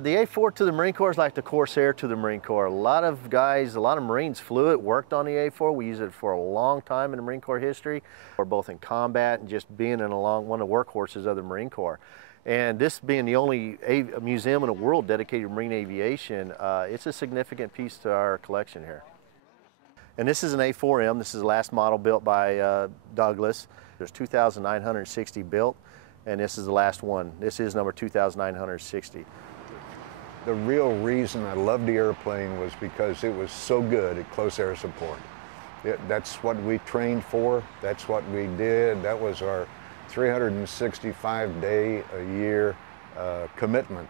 The A4 to the Marine Corps is like the Corsair to the Marine Corps. A lot of guys, a lot of Marines flew it, worked on the A4. We used it for a long time in the Marine Corps history, or both in combat and just being in one of the workhorses of the Marine Corps. And this being the only museum in the world dedicated to marine aviation, it's a significant piece to our collection here. And this is an A4M. This is the last model built by Douglas. There's 2,960 built, and this is the last one. This is number 2,960. The real reason I loved the airplane was because it was so good at close air support. That's what we trained for. That's what we did. That was our 365-day-a-year commitment.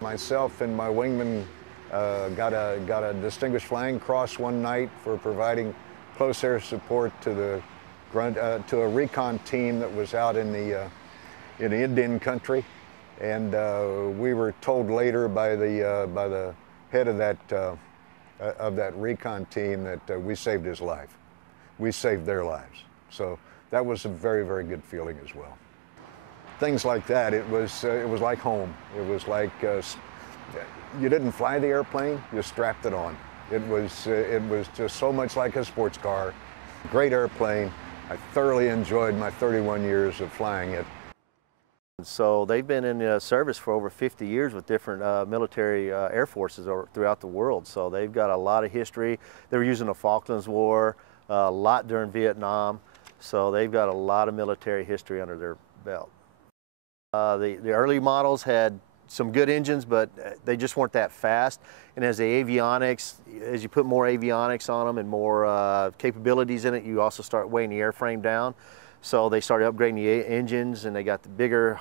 Myself and my wingman got a Distinguished Flying Cross one night for providing close air support to a recon team that was out in the Indian country. And we were told later by the head of that recon team that we saved his life. We saved their lives. So that was a very, very good feeling as well. Things like that, it was like home. It was like you didn't fly the airplane, you strapped it on. It was just so much like a sports car. Great airplane. I thoroughly enjoyed my 31 years of flying it. So they've been in service for over 50 years with different military air forces throughout the world. So they've got a lot of history. They were using the Falklands War, a lot during Vietnam. So they've got a lot of military history under their belt. The early models had some good engines, but they just weren't that fast. And as the avionics, as you put more avionics on them and more capabilities in it, you also start weighing the airframe down. So they started upgrading the engines, and they got the bigger,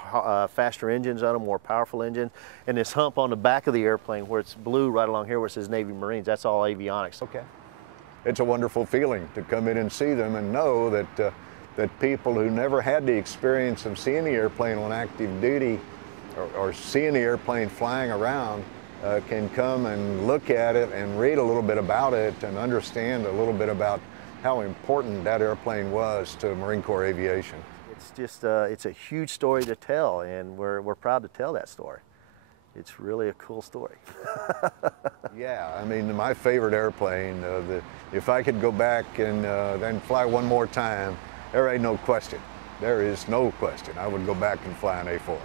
faster engines on them, more powerful engines. And this hump on the back of the airplane where it's blue right along here where it says Navy Marines, that's all avionics. Okay. It's a wonderful feeling to come in and see them and know that, that people who never had the experience of seeing the airplane on active duty or seeing the airplane flying around can come and look at it and read a little bit about it and understand a little bit about how important that airplane was to Marine Corps aviation. It's just, it's a huge story to tell, and we're proud to tell that story. It's really a cool story. Yeah, I mean, my favorite airplane, if I could go back and then fly one more time, there ain't no question. There is no question. I would go back and fly an A4.